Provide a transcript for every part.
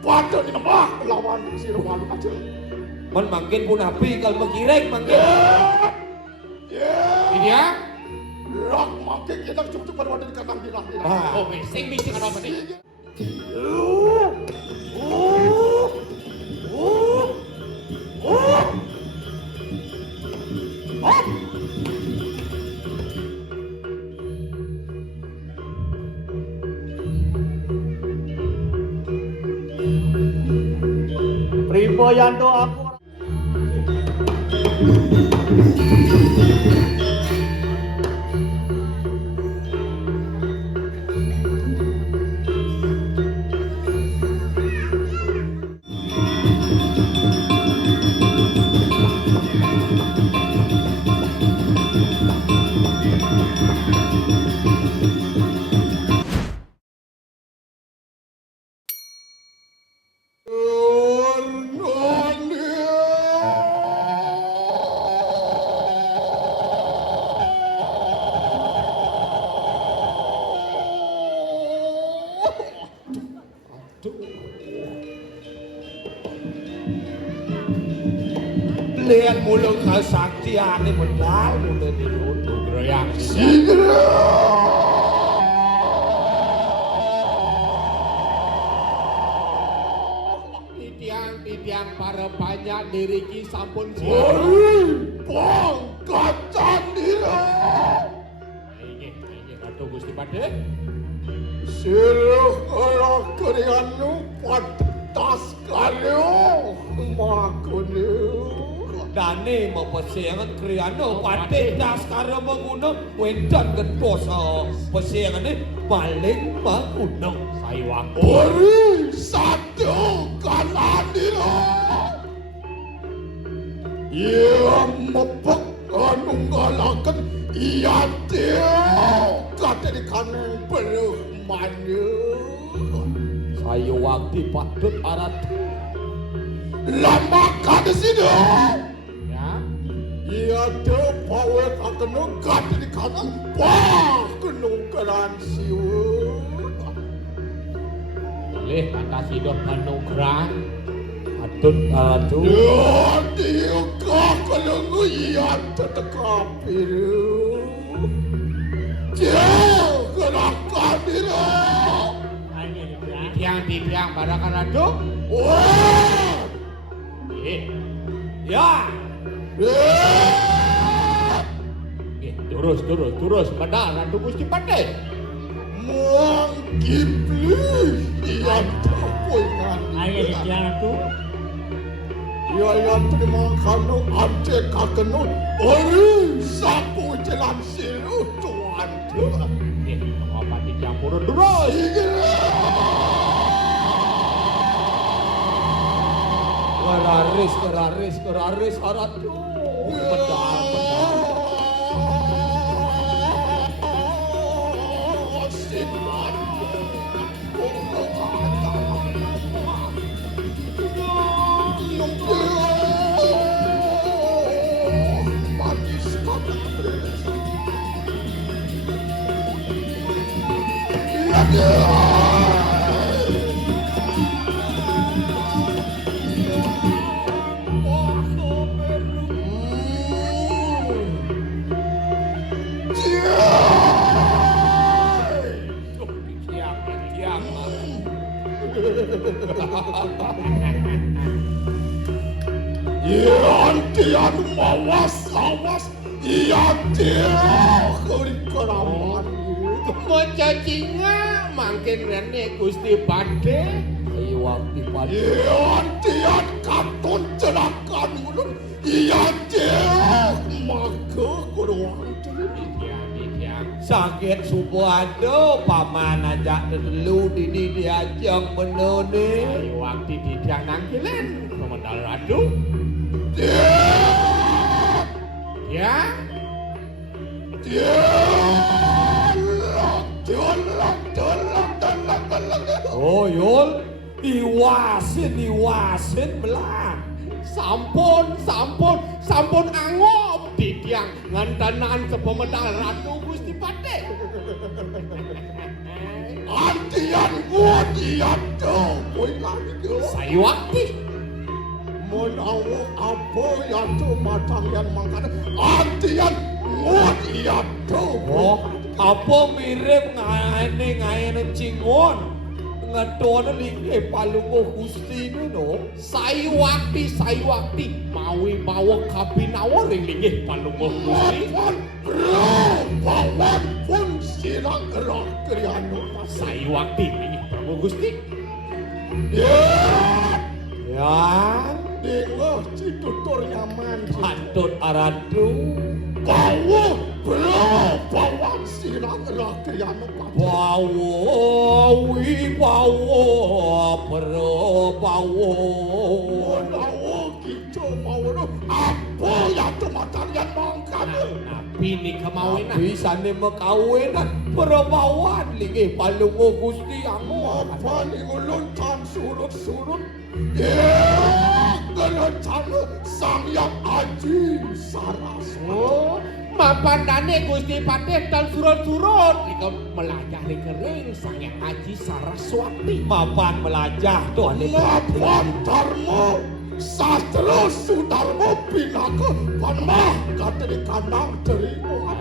Padha dinemah lawan sira walu aja. Men mangkin pun api kalau mengirek mangkin. Iya. Lak mangkin kita cukup pada wadah dikatang dilah. Ah. Oh, sing misi kan apa nih? Priboyanto aku Lihat mulut kesaktiane medal mulut itu Groyang. Titiang para banyak diriki sampun siap. Pangkat candira. Ini Ratu Gusti Pade. Sirah arah kerianu patas kalyo makunu. Dane mepesiangan kriano pade das karo mengunung wedan kedosa pesiangane paling mengunung Saiwang. Ori satu kanadira. Ia mepek anunggalakan ia dia kateri kaneng peluh manu. saya waktu patut arat Lama kada sini. Ya. Ia dia pawe kakenung kateri kaneng pah kenunggalan siwun. Boleh kata sidok kanugrah. patut aratu Ya dia kakenung ia tetekapiru. Dia gerakan diri. Titiang para Ratu. Wah! ya Terus medal Ratu Gusti Pade. Mangkipli iya tapuingan. Ayo di jalan tuh. Iya yang terima kanu ante kakenu. Ori sapu jalan siru tuan tuh. Apa dicampur terus? keraris aratu medal Yantian mawas iya dia kerikaraman. Mecacinga mangkin rene Gusti Pade. saya waktu pade Yantian katun celakan mulut iya dia maka kuruang Titiang. sakit subuhado paman aja dulu di diajang menone Ayo waktu Titiang nangkilen medal Ratu. Ya. oh yul iwasin belah sampun angop Titiang ngantanan sepemedal Ratu Gusti Pade. Antian ngodian do boy lagi ke. Saiwakti. Menawa apa yang tu matang yang makan antian ngodian do. Oh, apa mirip ngaene cingon. Ngedono lingke palungo Gusti no. Saiwakti mawi bawa kabinawa ring linggih palungo Gusti. Bawan pun sirang erah kriano. Saiwakti linggih Prabu Gusti. Ya, Dengar citutur nyaman. antut aradu. Bawan sirang erah kriano. Bawo, bawo. Menawa kita mau apa yang tematang yang mangkan. Nabi ni kemawin Bisa nih mekawinan perbawan lagi palungo Gusti amo. Apa ni uluntan surut-surut. Gelencan sang yang aji Saraswati. Mapandane Gusti Patih dan surut-surut ika melajari kering sang yang aji Saraswati. Mapan melajah tuh ane Mapan Dharma Sastra Sudarma Pinaka Panmah kata di kandang terima.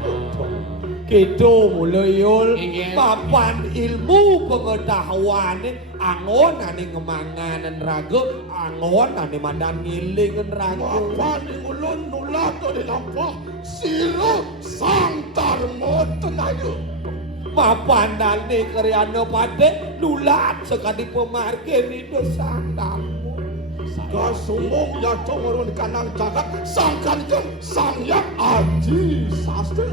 Gitu mulai yul Inggih. papan ilmu pengetahuan angon ane ngemanganan raga angon ane mandan ngilingan raga. Apa ni ulun nulak di lampah siro sang Dharma tenaga. Mapan dane karyana pade lulat sekali pemargin itu sandalmu. Kasumung ya congorun kanang jagat sang kanjeng sang yang aji sastra.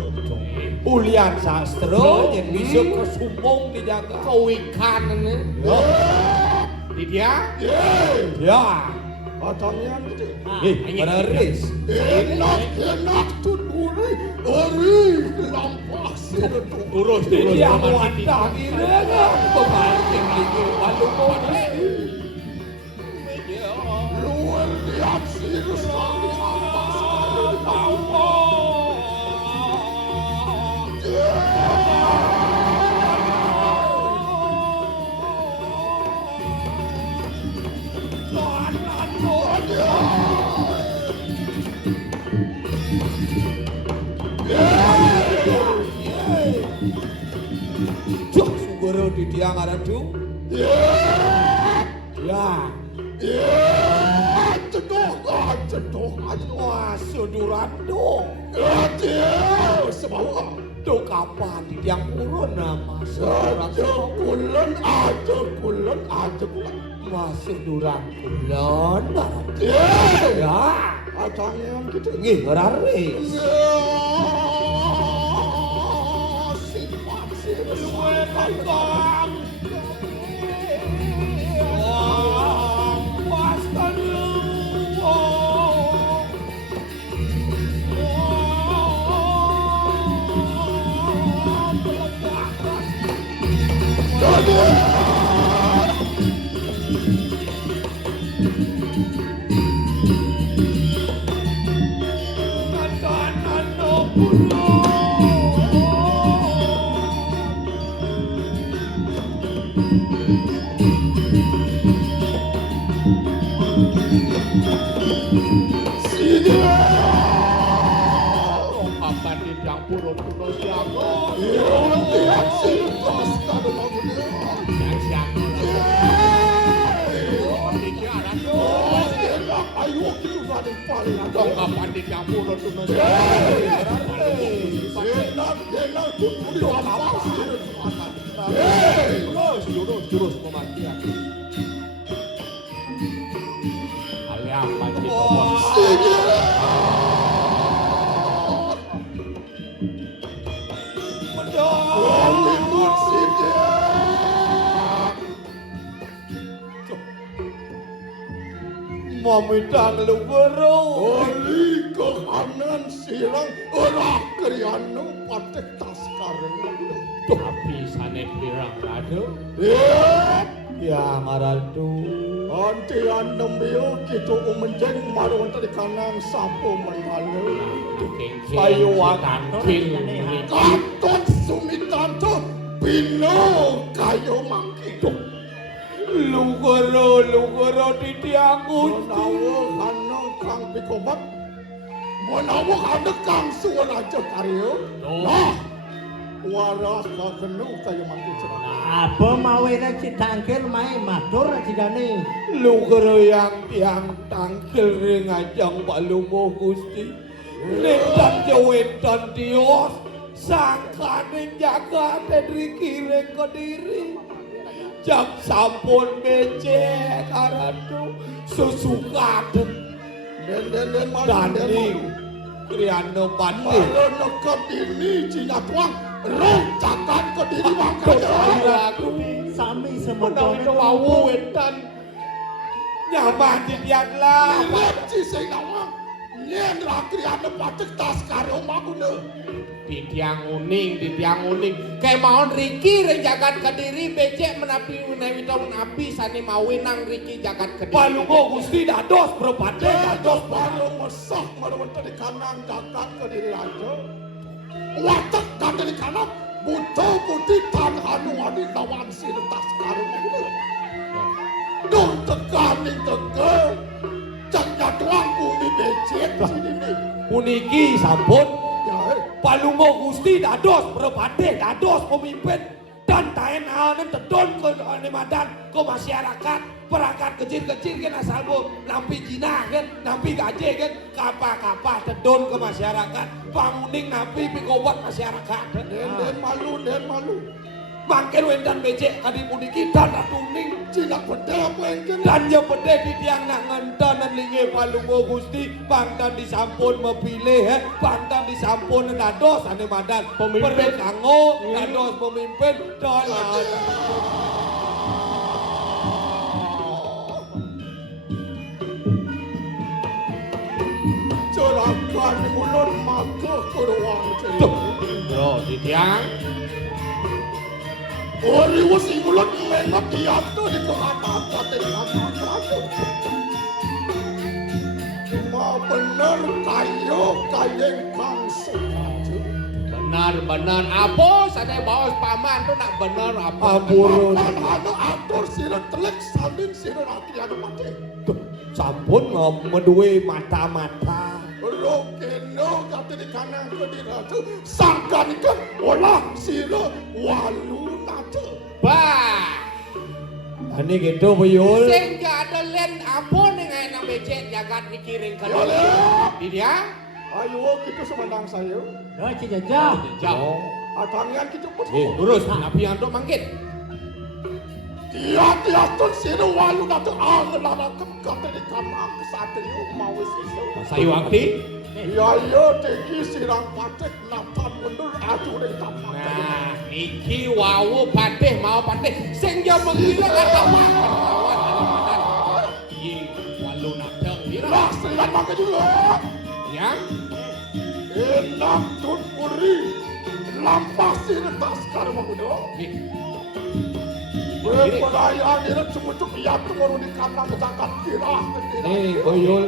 Ulian sastra yang bisa kesumbung dijaga. Kawikan ni. Di dia. Ya, Katanya gitu. beneris. Enak tuduri eri lampah siro. Urus Dia muatah irengan pemargin lagi palungo Gusti. Luar lihat siro sang lampah. Cuk sugoro di dia ngaradu. Ya, Cedoh, wah suduran dong. Sebawa. Do kapan di tiang purun nama suduran Aja kulon. masuk durang kulon. Ya, Ya, katanya gitu. ngih ngeraris. Sifat siro Kapan di dapur untuk siapa? Yang siapa? Di jalan. Dong kapan di dapur untuk siapa? Jurus kematian. Alias panci Mamidang lubero. Oli kehanan sirang ora kriano patek tas kareng. Tapi sane pirang rada. Ya ngaradu. Antian nembio kita menjeng marun tadi kanang sapo mengalu. Ayo wakan pil. Katot sumitanto pino kaya kayo mangki. Lugoro titiang Gusti. Menawa kanang kang pikobat. Menawa kanang kang suwon aja karyo. Nah, waras kakenu kayo mangki cerana. Apa mau enak si tangkil main matur sidane. Lugoro yang tiang tangkil ring ajang palumo Gusti. Netan jawetan dios. Sangkane jaga riki ring Kediri. Jak sampun becek aratu susukaden. Den Dani Kriano Pandi. Malono Kediri Cina tuang. Roncakan Kediri makanya. Aku Sami menawi semoga wawu wetan nyaman ditian lah. Lepci sing nawang. Nyen rakri ane pacek tas karo makune. Titiang uning. Kemauan Riki ring jagat Kediri becek menapi menawi tong nabi sane mawinang Riki jagat Kediri. Palungo Gusti dados berbade dados Baru mesah menawa di kanan jagat Kediri aja. Watak kata di kanan butuh putih tan anu adi lawan si tas karo makune. Duh tekaning teke. Caknya tuang bumi becek sini nih. puniki sampun Ya, Palungo Gusti dados berbade dados pemimpin dan taenan tedon ke Madan ke masyarakat perangkat kecil-kecil kan asal bu nampi jinah kan nampi gaje kan kapal-kapal tedon ke masyarakat panguning nampi pikobat masyarakat den malu. mangkel wendan becek kadi puniki dan atuning Cina beda mungkin. dan yang beda di tiang nak ngentanan linge Palungo Gusti pangtan disampun mepilih pangtan disampun dados ane Madan pemimpin kanggo dados pemimpin dolan Cerakan mulut maka keruang Tuh. Bro, Titiang. Ori wasi mulut mengat diatur di kota dari kata-kata. Ma bener kayo kayeng kang sukaja. Benar. Apa sadaya baos paman tuh nak benar apa? Ampun. Makan anu atur sira telek sanding sira rakri anu mati. sampun meduwe mata-mata Rokeno kata di kanan ke di ratu sangkan kan olah sira walu nate. Bah. ane gitu buyul Sing ada len ampun dengan becek jagat dikiring ke Yole. Titiang. Ayo kita semandang saya. Dah si jajah. Jauh. Atangan kita pun. Terus nabi antuk mangkit. Dia tuh sini walu nate lara kata di kanan kesatrio mau siso. Sayu akti. Iya teki sirang patek natan mundur atuh di kamar. Nah, niki wawu patih mau patih sing yo mengira atawa lawan Alimadan. Iya, walu nadeng mira. Lah seringan maka juga. Yang Enak tun puri lampasi tas karma kudo. Perayaan ini cuma ya turun di kanan kecakat kira. nih buyul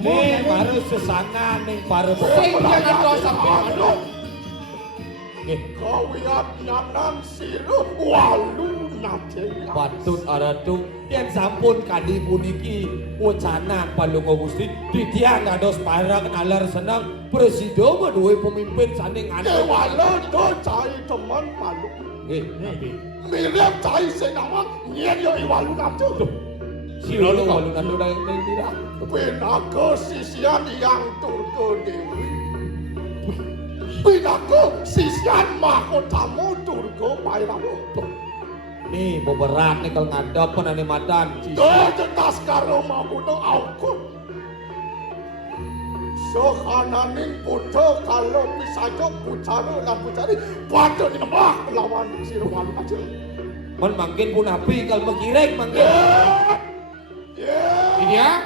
nih baru sesangan nih baru sing jangan dosa padu. Kawiat nyanan siru walu nate. patut aratu yang sampun kadi puniki wacanan Palungo Gusti di tiang dados para nalar senang presiden meduwe pemimpin sanding ane Walau do cai teman malu. Mirip cai senawang nyen yo iwalu nate. siro lu walu nado dang dira Pinaka sisian yang turko dewi. Pinaka sisian mahkotamu turko pairamu. nih beberat nih kalau ngadap ane Madan Jelas karo mamuno aukun. Sohananing putra kalau pisajo pucara lan pucari pada dinembah lawan sira walu aja. men mangkin pun api kalau mengkirek mangkin Titiang.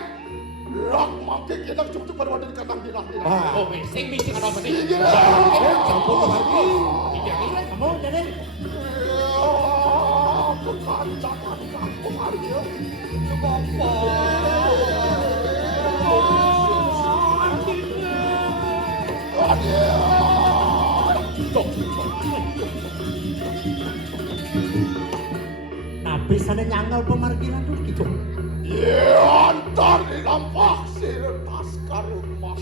Lak makin kita cukup pada wadah dikatang dilah. ah Oh, sing bising ana tadi. Iya. sampun lagi Titiang ini. Kamu jadi Aku kancakan kamu hari ya. Antar dilampah siretas karumah.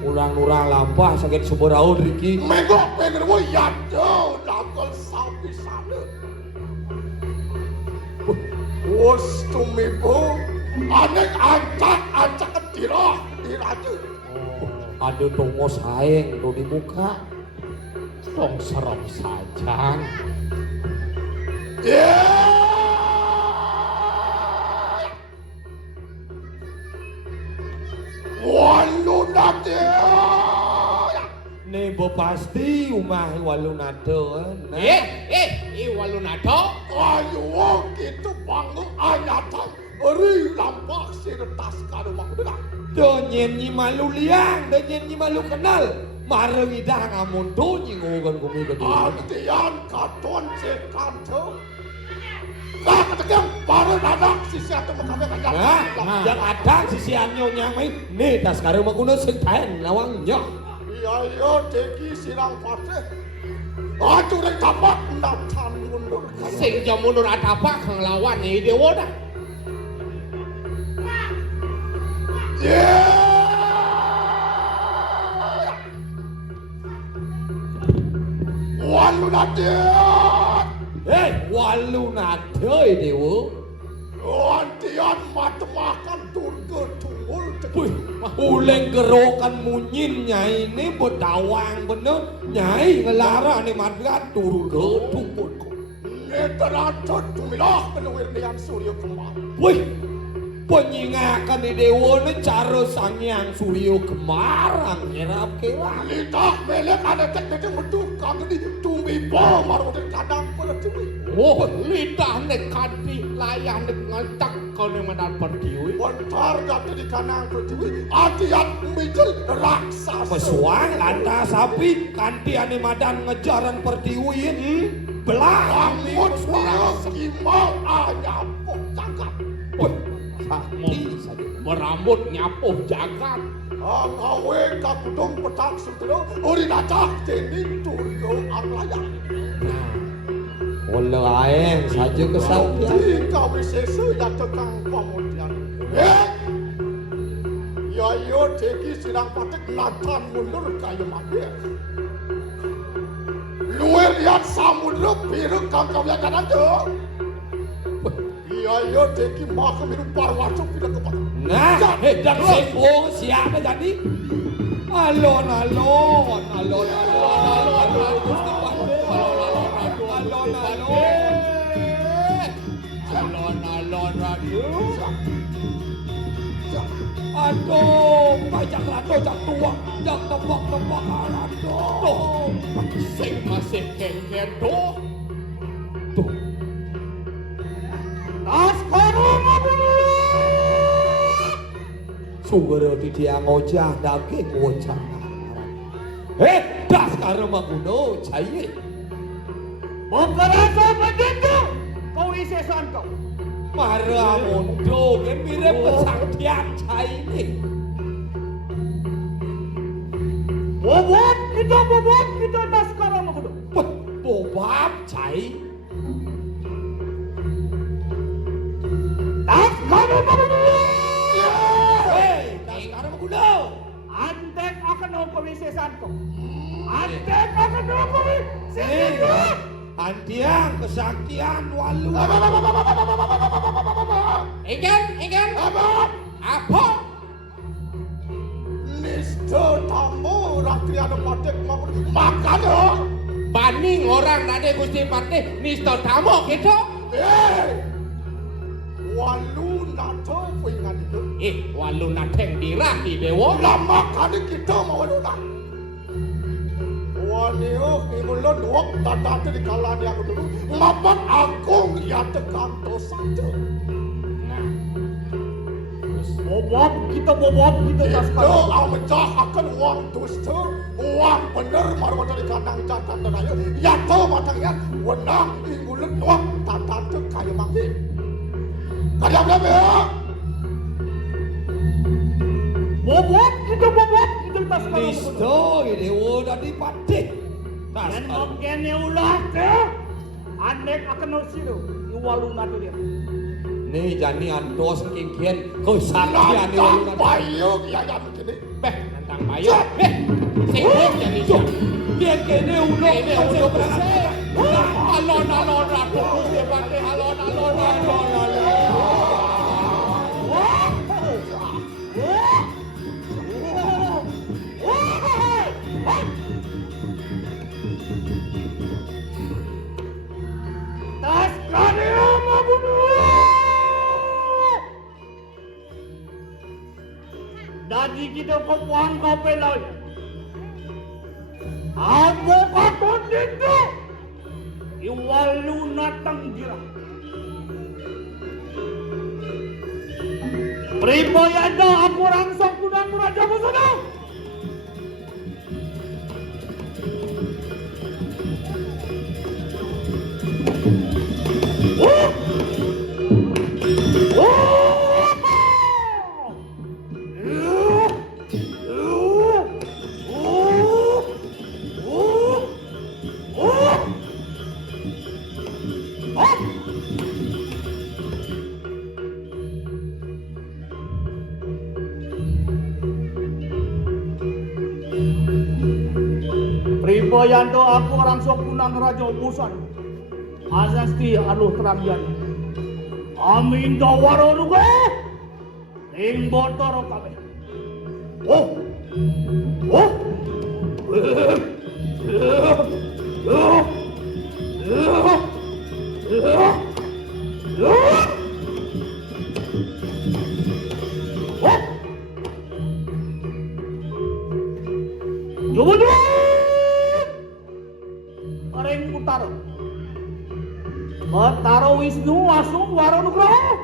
Urang-urang lampah sakit sumberau Riki. Menggok pengerwo yado dakol sapi sana. Wos tumibo anek ancak ketirah diraju. Aduh dongo saeng do di muka. Tong serem sajang. Walunate. Nih pasti umah walunadeun. Walunado. Ayo gitu bangun anyatan. Eri lampah siretas karumah udah. Donyen nyi malu liang, donyen nyi malu kenal. Mareng idah ngamun do nyingogan kumi gede. Artian katon sekanto. Katakan baru anak sisi atau makame kajak. Nah, yang ada sisiannya nyamai. Nih tas karumah kuno sing taen lawangnya. Iya deki sirang pate. Aduh rek tapak natan mundur. Sing jam mundur atapak kang lawan nih dewa dah. Walunatian. Walunade dewa. Antian matemakan turga tunggul. Wih, uleng gerokan munyin nyai ini bedawang bener. Nyai ngelara nih marga turga tunggul. Neteratot tumilah penuhir nian surya kemar. Wih, penyingakan di dewa ini cara sangyang surya kemarang nyerap kelah. Lidah melek ada tek metu kang di tumibo marudin kadang pertiwi. Oh, lidah nek kadi layah nek ngetak kau nek mandan pertiwi. Bentar gati di kanang pertiwi. Atian mijil raksasa. Pesuang lantas sapi kanti ane madan ngejaran pertiwi belah Rambut surya kimau anyapuk cakap. Merambut nyapuh jagat. Ngawe kakudung petak sutro. Uri dacak jening turgo arlayan. Walau aeng saja kesaktian. Jika wisesa yang tekang pamutian. Ya yo teki sirang patek natan mundur kaya mabir. Luar lihat samudra biru kangkau yang kanan tuh. Ya yo teki maka miru parwacuk bila kepak. Nah, dak sembong siapa jadi? Alon. Gusti Pandey. Alon radio. Aduh, pajak rado jak tua, jak tebak rado. Sing masih kengken tuh. Tas karumah dulu. Sugero tidiang ojah daging wocah. Das karumah kuno cair. Memperasa begitu kau isesan kau. Marah mondo, kan mirip pesaktian cair. Bobot kita tas karumah kuno. Bobab cair. Tas karumah kuno. Das karumah kuno. Antek akan hukum isesan kau. Antek akan hukum isesan kau. Antiang kesaktian walu. Enggan. Apa? Nista tamu rakyat patek makan ya. Baning orang nade Gusti Pandey nista tamu gitu. Walu nato pengen itu. Walu nateng dirah di dewa. Lama kali kita mau lunak. Wanio ingulun wak tadate di kalan yang dulu. Mapan agung ya tekan saja. Bobot kita tas itu amecah akan uang dusta, uang bener marwah dari kandang jantan dan ayo. Ya tahu matangnya wenang ingulun wak tadate kayu mati. Kalian berapa ya? Bobot kita tas kalau Nisto ini udah dipatih. dan mungkin ulah tuh anek akan nosiru iwalungan dia Nih jani andos kengkian kau saktian Nantang payung yayan gini. Beh, nantang payung. Beh, sibuk jani siang. Dia kene udah Ini udah bersih. Alon rapuh depan deh alon. Tas kania mabunuh. Dadi kita kepuang kapelai. Amo katon dito. Iwalu natang jira. Pribayada aku rangsang kudang raja busana. Pribayando aku rangsang kunang raja busan. Azasti aluh terangyan. Amin dawaro ruga. Ing botoro kabeh. Oh. Jodoh. Areng utara. Batara Wisnu asung waro nugraha.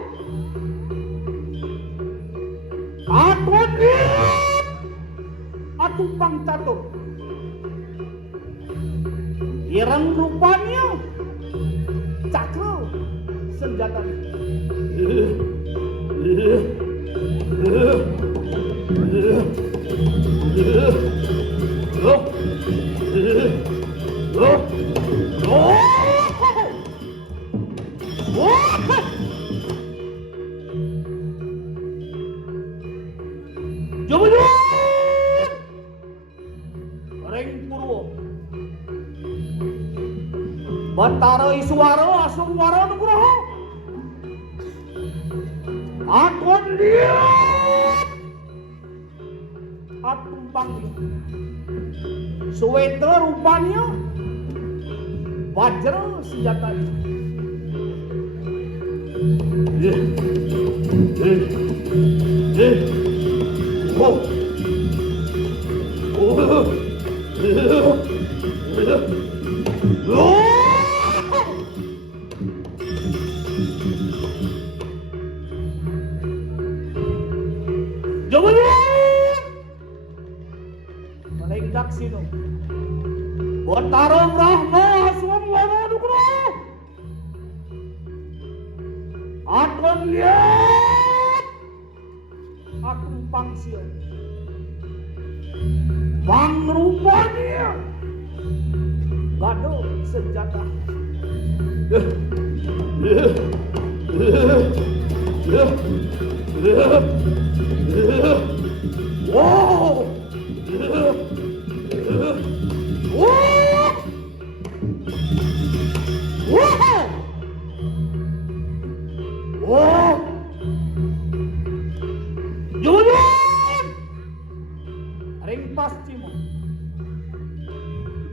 Aton atupang catur. Ireng rupanya cakra senjata. Reng Purwo Batara Iswara asung wara nugraha. Aton liat atumpang Suweta rupanya Wajra senjata. Menengdak sino. Batara Brahma aswam wara nugraha. Aton liat atumpang sia. Pangrupanya gado senjata. Wow. Ring Paschima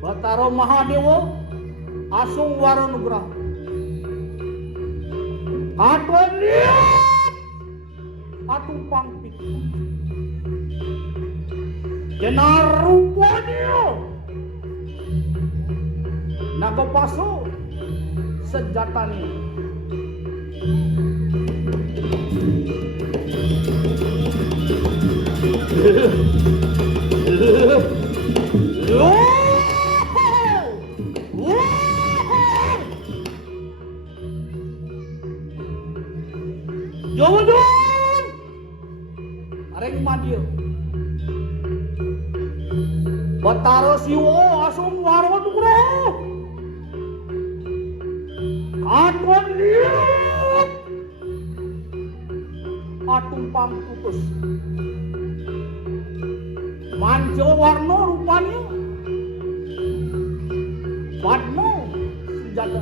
Batara Mahadewa asung wara nugraha. Aton liat atumpang pit. Jenar rupanya Nagapaso senjatanya. Jodoh areng madya Batara Siwa asung wara nugraha. Aton liat atumpang putus. Manjo warna rupanya, badno senjata.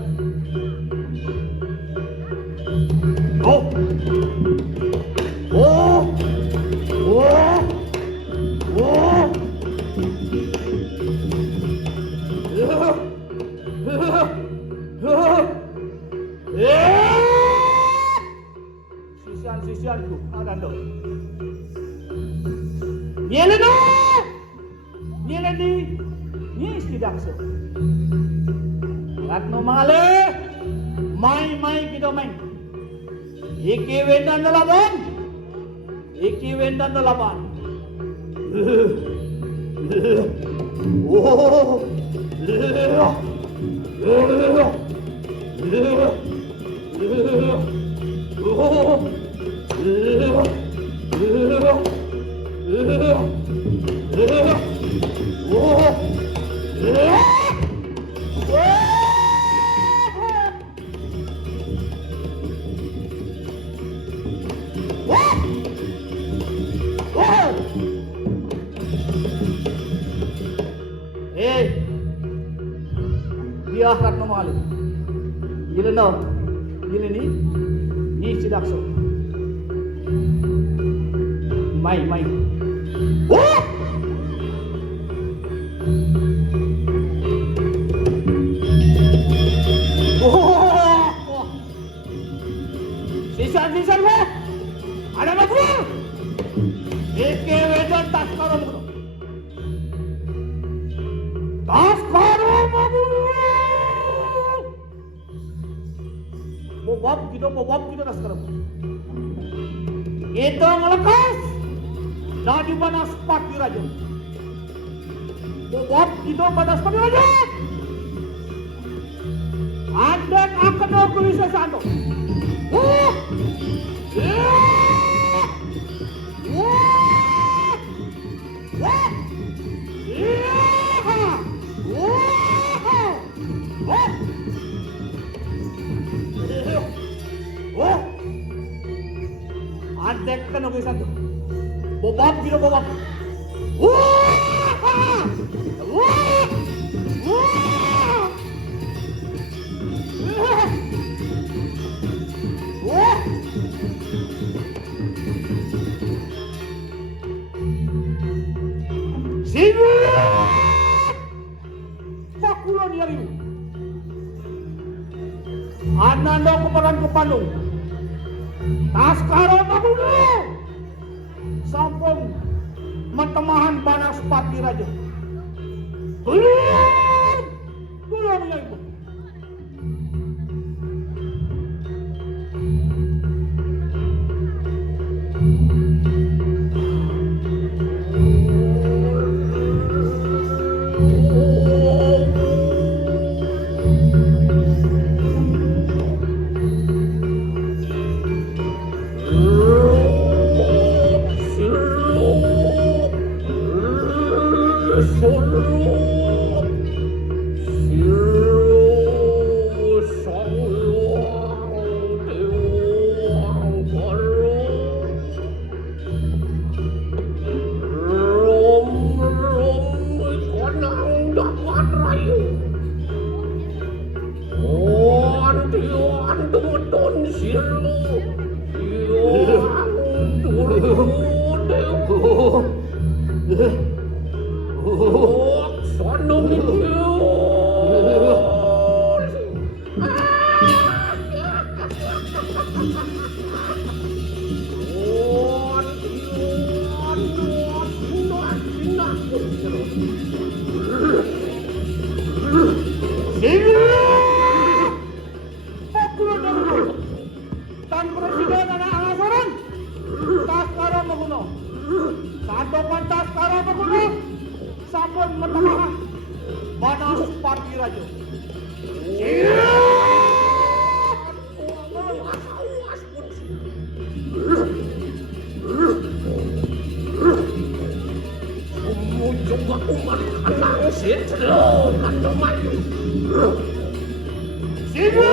Oh, oh, oh, oh. Sisian-sisianku, ada dong. Nyelena, nyeleni, nyis tidak so. Ratno mangale, mai kita main. Iki wendan dalapan, iki wendan dalapan. Oh, dia Ratno Mangale. Gileno, gileni, ni sidakso. Mai. Oh! Oh! Sisan lo. Ada apa tu? Eke wedan taskaro mo. Taskaro mo. Bobab kita taskaro. Ito ang lakas. Dari mana sepati raja. Bobab kita pada sepati raja. Andek akan aku bisa santo. Andek kan aku santo. Bobab kita bobab. Sini, pakulan yari. Ananda kumparan kupandung. Taskaro mabuno. Sampun matemahan banas pati raja. Belum ya ibu. Tan Presiden anak alasaran Taskaro Maguno. Santopan Taskaro Maguno sampun metengah banas pati raja. Coba umat anak sitro kandoman. Sini.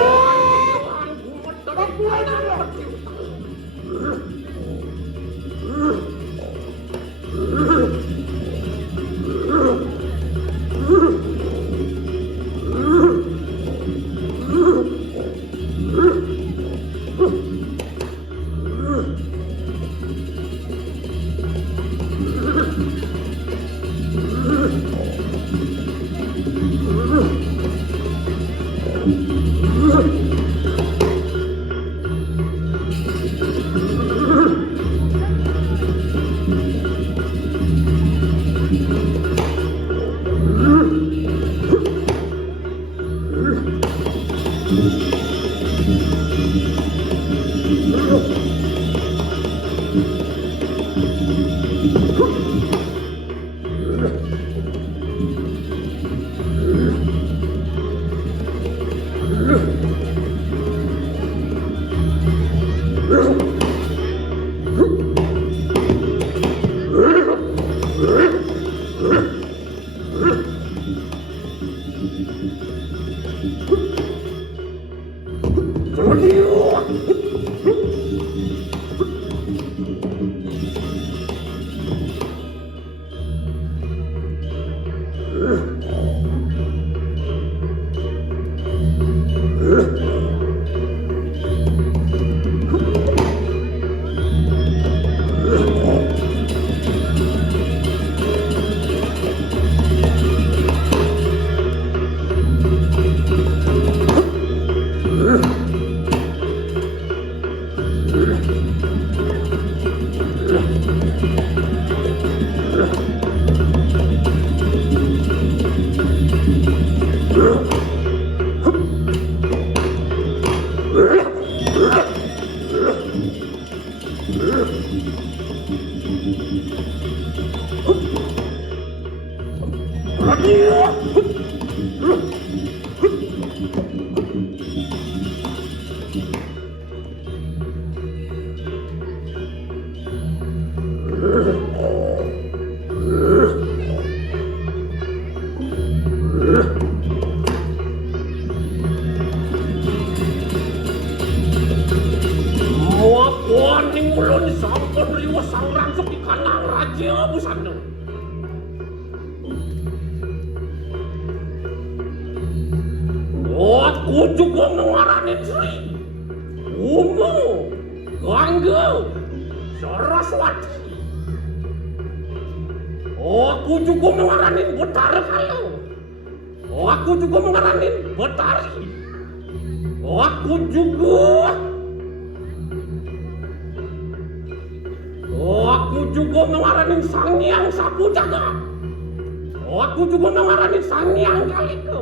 Waning ulun sampun riwes sang rangsuk di kanang raja busana. Aku juga mengarani Sri Umu Gangga Saraswati. Aku juga mengarani Betara Kala. Aku juga mengarani Betari. Aku juga mengarani Sang Hyang Sapujaga. Aku juga mengarani Sang Hyang Kalika.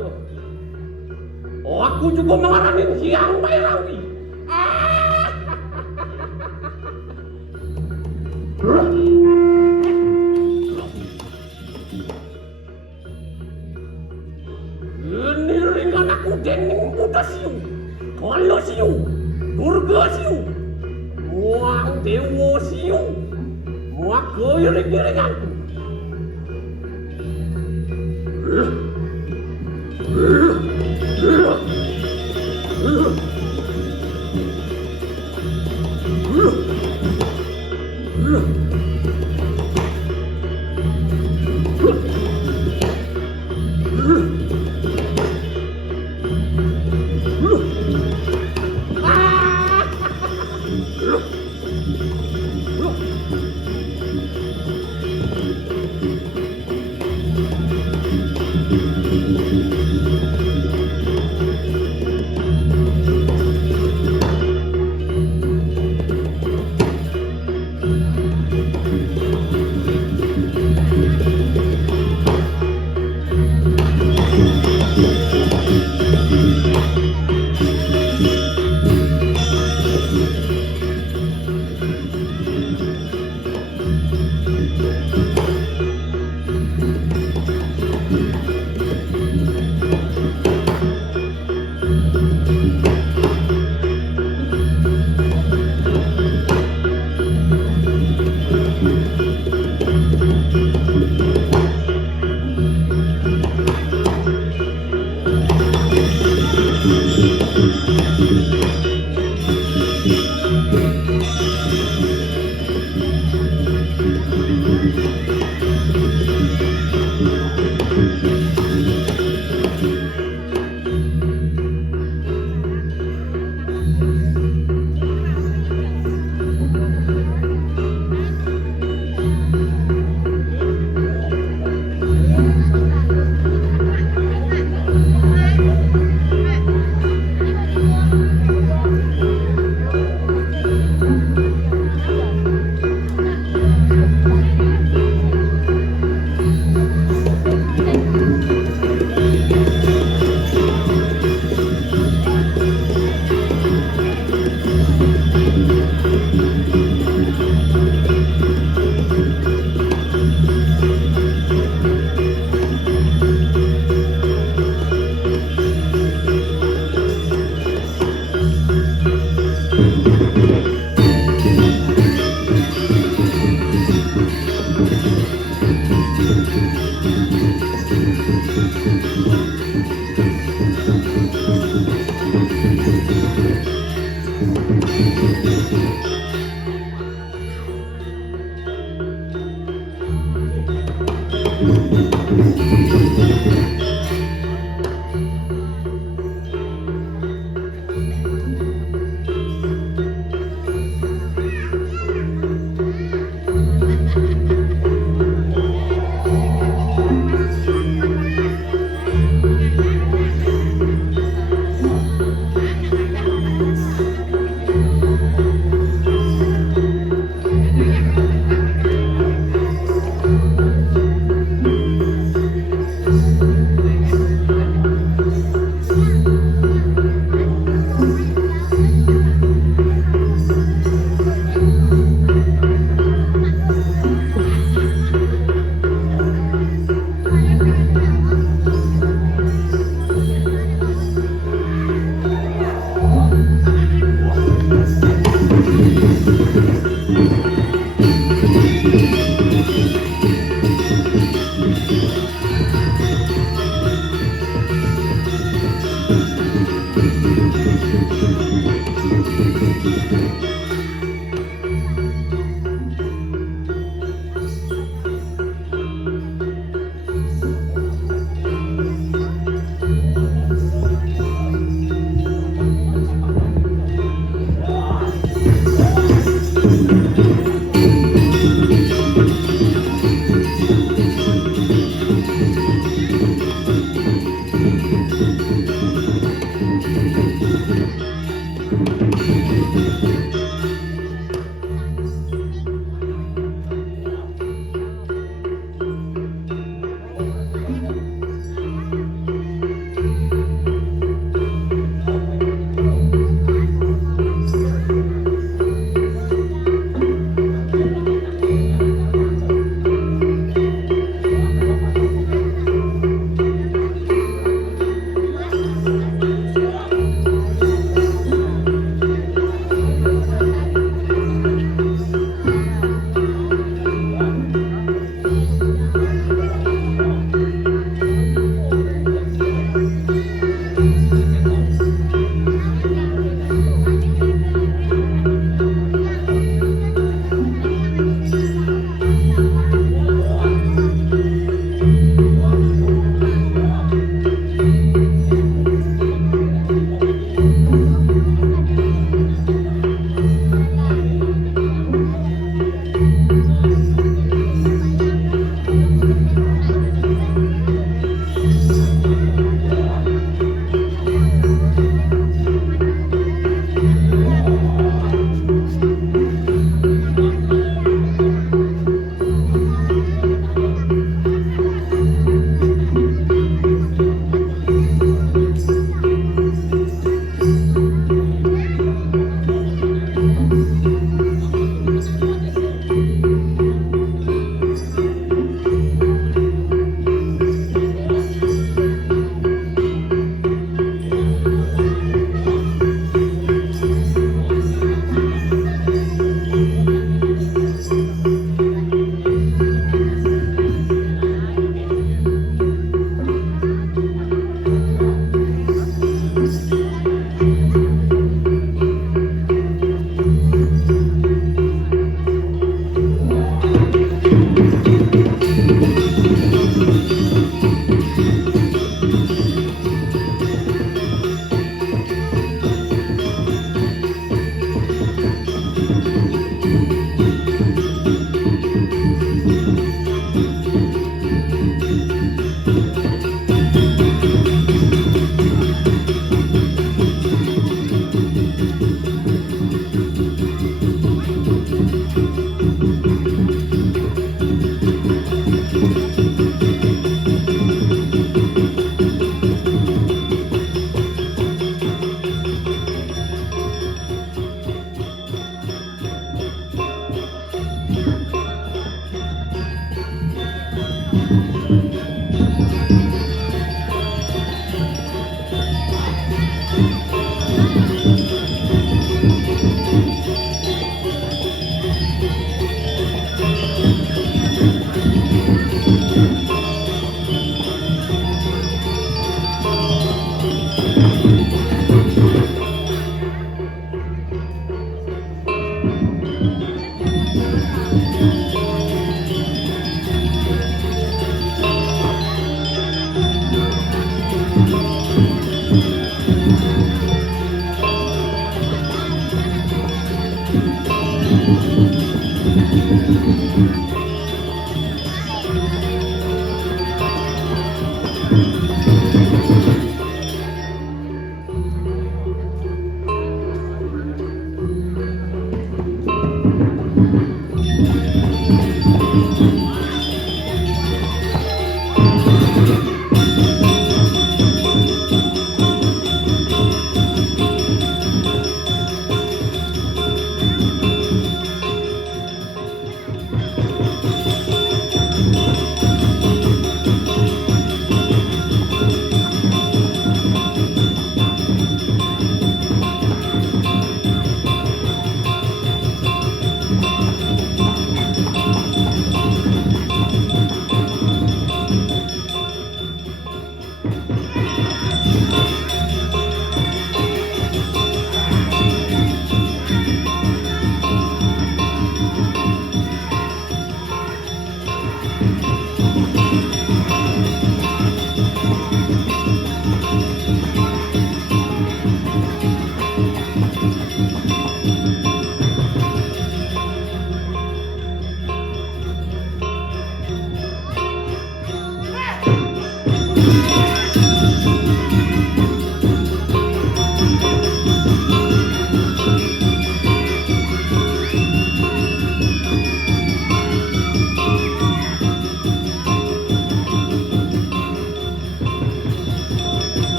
Aku juga mengarani Hyang Bairawi. Ini ringan aku dening Buddha Siu, Kala Siu, Durga Siu, Muang Dewa Siu, maka iring-iringanku.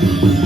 Thank